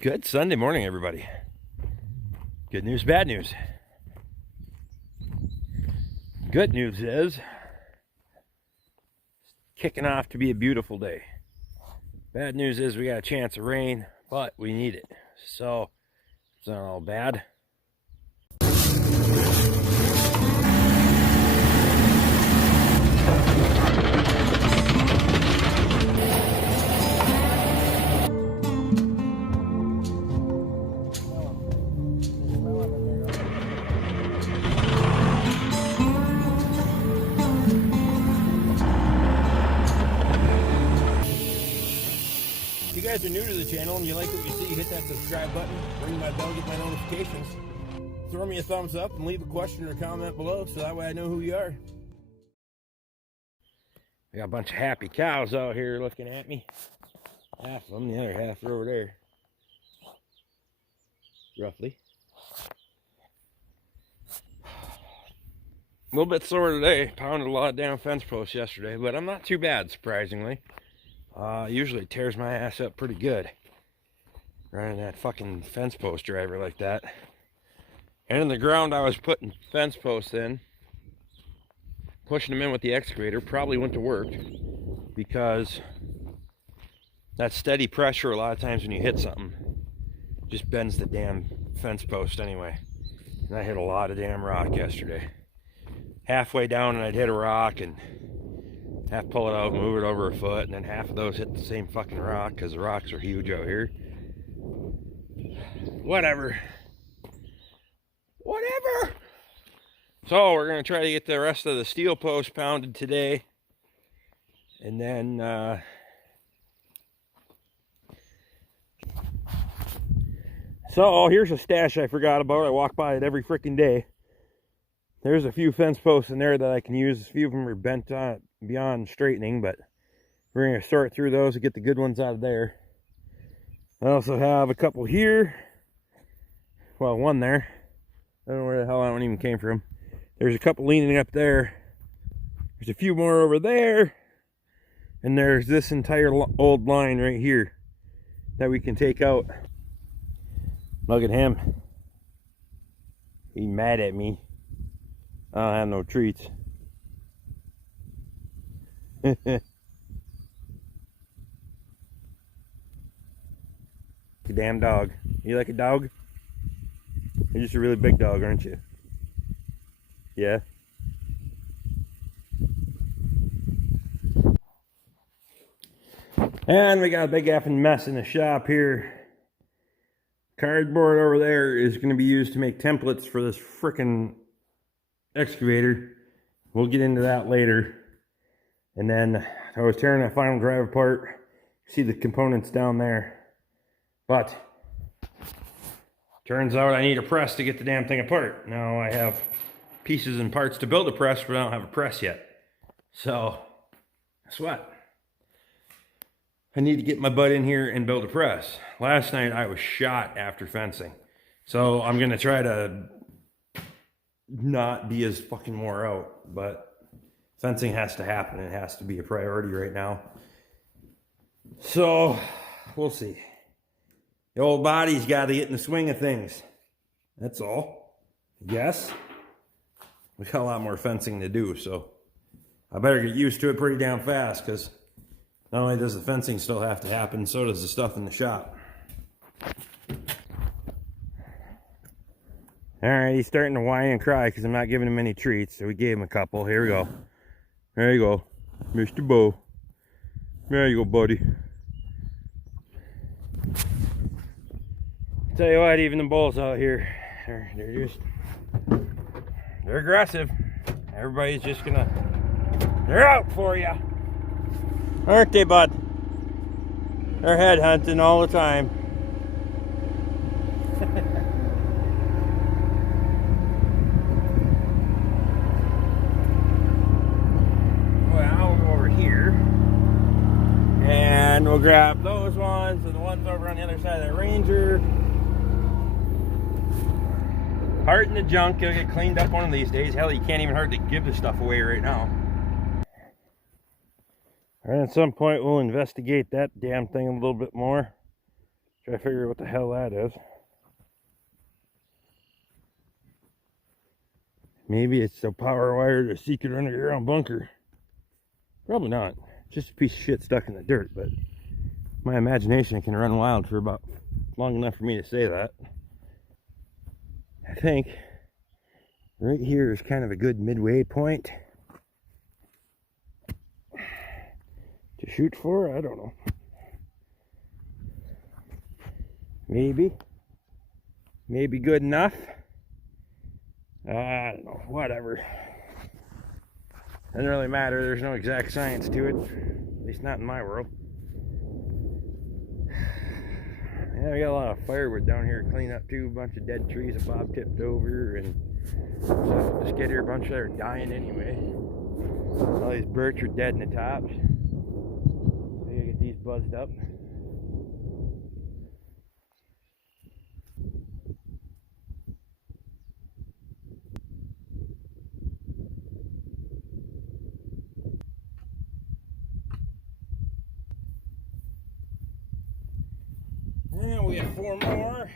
Good Sunday morning, everybody. Good news, bad news. Good news is it's kicking off to be a beautiful day. Bad news is we got a chance of rain, but we need it. So it's not all bad. If you guys are new to the channel and you like what you see, hit that subscribe button, ring my bell, get my notifications. Throw me a thumbs up and leave a question or comment below so that way I know who you are. We got a bunch of happy cows out here looking at me. Half of them, the other half are over there. Roughly. A little bit sore today. Pounded a lot of damn fence posts yesterday, but I'm not too bad, surprisingly. Usually it tears my ass up pretty good. Running that fucking fence post driver like that. And in the ground I was putting fence posts in, pushing them in with the excavator, probably went to work because that steady pressure a lot of times when you hit something just bends the damn fence post anyway. And I hit a lot of damn rock yesterday. Halfway down and I'd hit a rock and half pull it out, move it over a foot, and then half of those hit the same fucking rock because the rocks are huge out here. Whatever. So we're gonna try to get the rest of the steel post pounded today, and then so here's a stash I forgot about. I walk by it every freaking day. There's a few fence posts in there that I can use. A few of them are bent on beyond straightening, but we're going to sort through those and get the good ones out of there. I also have a couple here. Well, one there. I don't know where the hell that one even came from. There's a couple leaning up there. There's a few more over there. And there's this entire old line right here that we can take out. Look at him. He's mad at me. I don't have no treats. You damn dog. You like a dog? You're just a really big dog, aren't you? Yeah. And we got a big effing mess in the shop here. Cardboard over there is going to be used to make templates for this frickin' excavator. We'll get into that later. And then I was tearing that final drive apart. See the components down there. But turns out I need a press to get the damn thing apart. Now I have pieces and parts to build a press, but I don't have a press yet. So guess what? I need to get my butt in here and build a press. Last night I was shot after fencing. So I'm gonna try to not be as fucking wore out, but fencing has to happen. It has to be a priority right now. So we'll see. The old body's got to get in the swing of things. That's all. Yes. We got a lot more fencing to do, so I better get used to it pretty damn fast, because not only does the fencing still have to happen, so does the stuff in the shop. Alright, he's starting to whine and cry because I'm not giving him any treats, so we gave him a couple. Here we go. There you go, Mr. Bo. There you go, buddy. Tell you what, even the bulls out here, they're aggressive. Everybody's just they're out for you. Aren't they, bud? They're head hunting all the time. And we'll grab those ones and the ones over on the other side of that Ranger. Heart in the junk, it'll get cleaned up one of these days. Hell, you can't even hardly give the stuff away right now. And at some point we'll investigate that damn thing a little bit more. Try to figure out what the hell that is. Maybe it's the power wire to a secret underground bunker. Probably not. Just a piece of shit stuck in the dirt, but my imagination can run wild for about long enough for me to say that. I think right here is kind of a good midway point to shoot for. I don't know. Maybe good enough. I don't know, whatever. Doesn't really matter. There's no exact science to it, at least not in my world. Yeah, we got a lot of firewood down here to clean up too. A bunch of dead trees that Bob tipped over, and so just get here. A bunch that are dying anyway. All these birch are dead in the tops. We gotta get these buzzed up. And we have 4 more.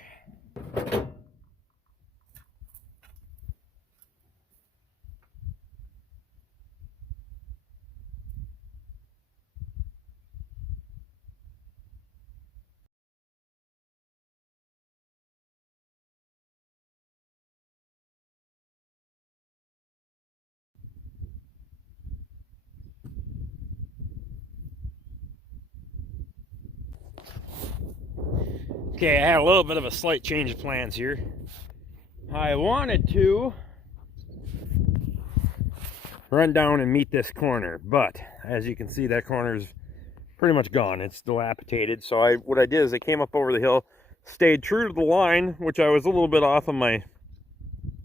Okay, I had a little bit of a slight change of plans here. I wanted to run down and meet this corner, but as you can see, that corner is pretty much gone. It's dilapidated. So what I did is I came up over the hill, stayed true to the line, which I was a little bit off on my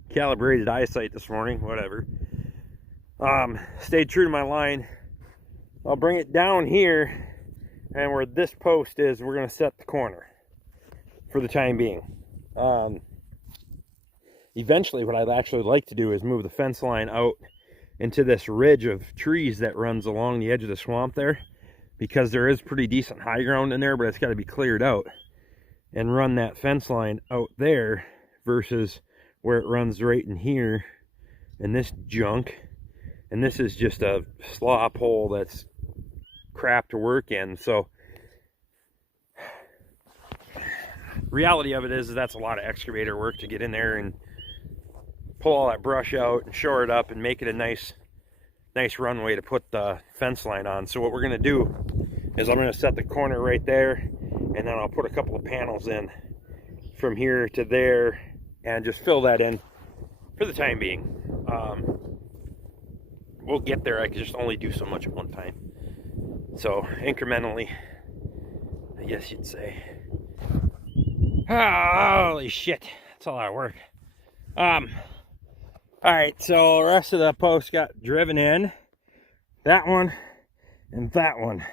calibrated eyesight this morning, whatever. Stayed true to my line. I'll bring it down here, and where this post is, we're going to set the corner for the time being. Eventually, what I'd actually like to do is move the fence line out into this ridge of trees that runs along the edge of the swamp there, because there is pretty decent high ground in there, but it's got to be cleared out, and run that fence line out there versus where it runs right in here and this junk. And this is just a slop hole that's crap to work in. So reality of it is that's a lot of excavator work to get in there and pull all that brush out and shore it up and make it a nice runway to put the fence line on. So what we're going to do is I'm going to set the corner right there, and then I'll put a couple of panels in from here to there and just fill that in for the time being. We'll get there. I can just only do so much at one time. So incrementally, I guess you'd say. Holy shit, that's a lot of work. Alright, so the rest of the posts got driven in. That one and that one.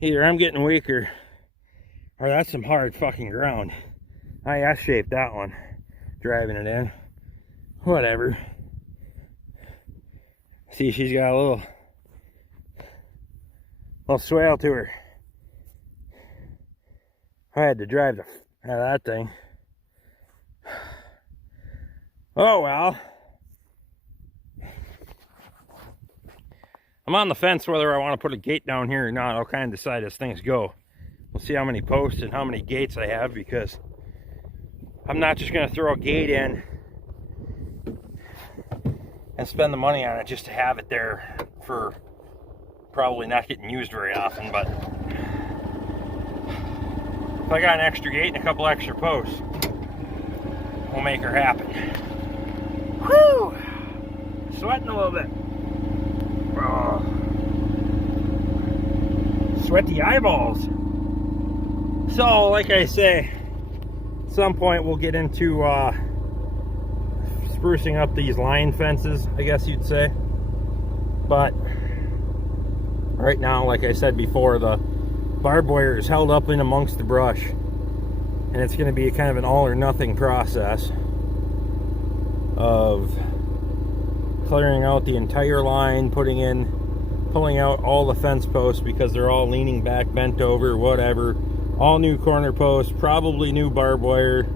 Either I'm getting weaker, or that's some hard fucking ground. I S-shaped that one, driving it in. Whatever. See, she's got a little swale to her. I had to drive the out of that thing. Oh well. I'm on the fence whether I want to put a gate down here or not. I'll kind of decide as things go. We'll see how many posts and how many gates I have, because I'm not just going to throw a gate in and spend the money on it just to have it there for probably not getting used very often. But if I got an extra gate and a couple extra posts, we'll make her happen. Whew! Sweating a little bit. Oh. Sweaty eyeballs. So, like I say, at some point we'll get into sprucing up these line fences, I guess you'd say. But right now, like I said before, the barbed wire is held up in amongst the brush, and it's going to be kind of an all or nothing process of clearing out the entire line, pulling out all the fence posts because they're all leaning back, bent over, whatever, All new corner posts, probably new barbed wire.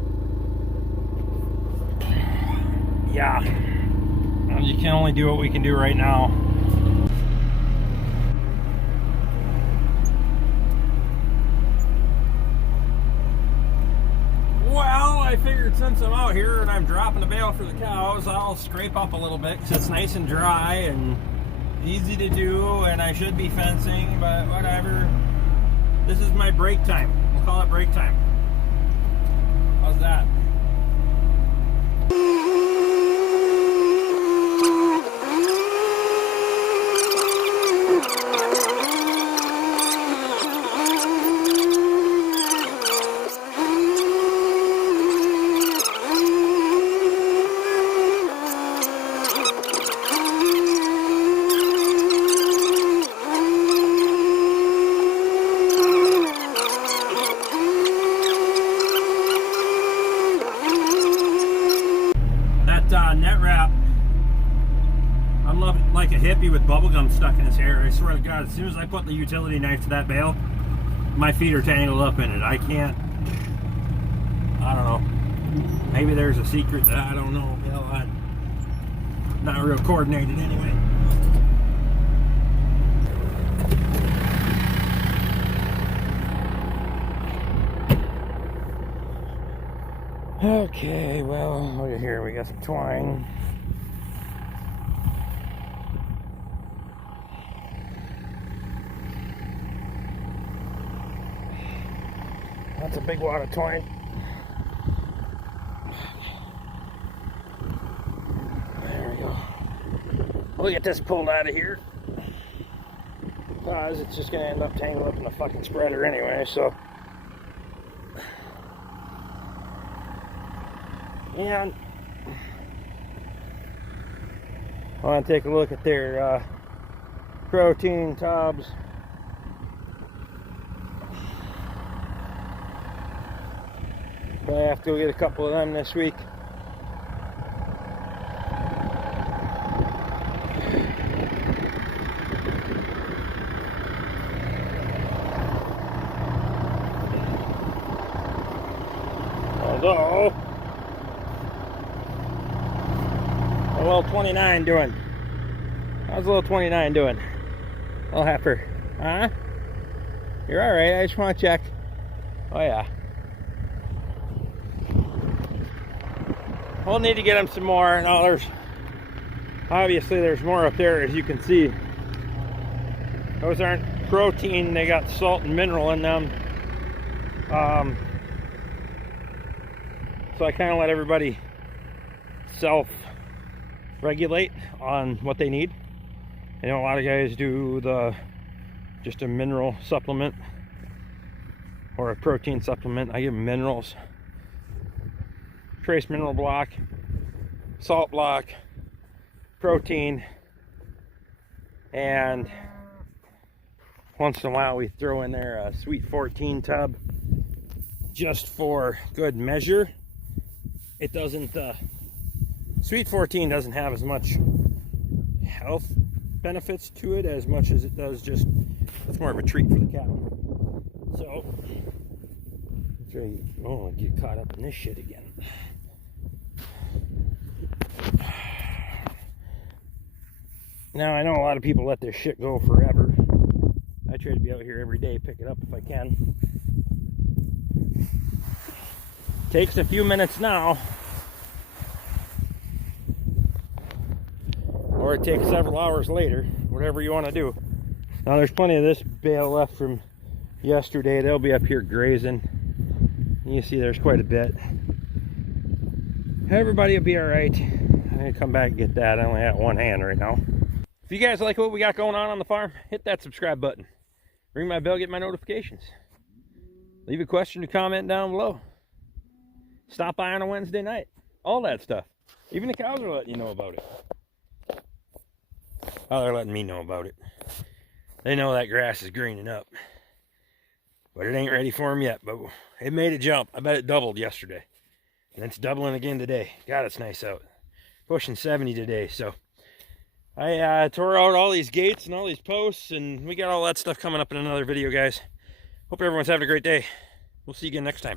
Yeah, you can only do what we can do right now. Well, I figured since I'm out here and I'm dropping the bale for the cows, I'll scrape up a little bit because it's nice and dry and easy to do, and I should be fencing, but whatever. This is my break time. We'll call it break time. How's that? Net wrap. I'm like a hippie with bubblegum stuck in his hair. I swear to God, as soon as I put the utility knife to that bale, my feet are tangled up in it. I can't, I don't know. Maybe there's a secret that I don't know. Hell, I'm not real coordinated anyway. Okay, well, look at here, we got some twine. That's a big wad of twine. There we go. We'll get this pulled out of here, because it's just going to end up tangled up in the fucking spreader anyway, so. And I want to take a look at their protein tubs. Probably have to go get a couple of them this week. Although, a little 29 doing? How's a little 29 doing? Little heifer, huh? You're all right. I just want to check. Oh yeah. We'll need to get them some more. No, there's more up there, as you can see. Those aren't protein. They got salt and mineral in them. So I kind of let everybody self-regulate on what they need. I know a lot of guys do just a mineral supplement or a protein supplement. I give them minerals, trace mineral block, salt block, protein, and once in a while we throw in there a Sweet 14 tub just for good measure. It doesn't, Sweet 14 doesn't have as much health benefits to it as much as it does just, it's more of a treat for the cattle. So, let's really, oh, get caught up in this shit again. Now, I know a lot of people let this shit go forever. I try to be out here every day, pick it up if I can. Takes a few minutes now, or it takes several hours later, whatever you want to do. Now there's plenty of this bale left from yesterday. They'll be up here grazing. You see there's quite a bit. Everybody will be all right. I'm gonna come back and get that. I only have one hand right now. If you guys like what we got going on the farm, hit that subscribe button. Ring my bell, get my notifications. Leave a question or comment down below. Stop by on a Wednesday night. All that stuff. Even the cows are letting you know about it. Oh, they're letting me know about it. They know that grass is greening up. But it ain't ready for them yet. But it made a jump. I bet it doubled yesterday. And it's doubling again today. God, it's nice out. Pushing 70 today. So I tore out all these gates and all these posts. And we got all that stuff coming up in another video, guys. Hope everyone's having a great day. We'll see you again next time.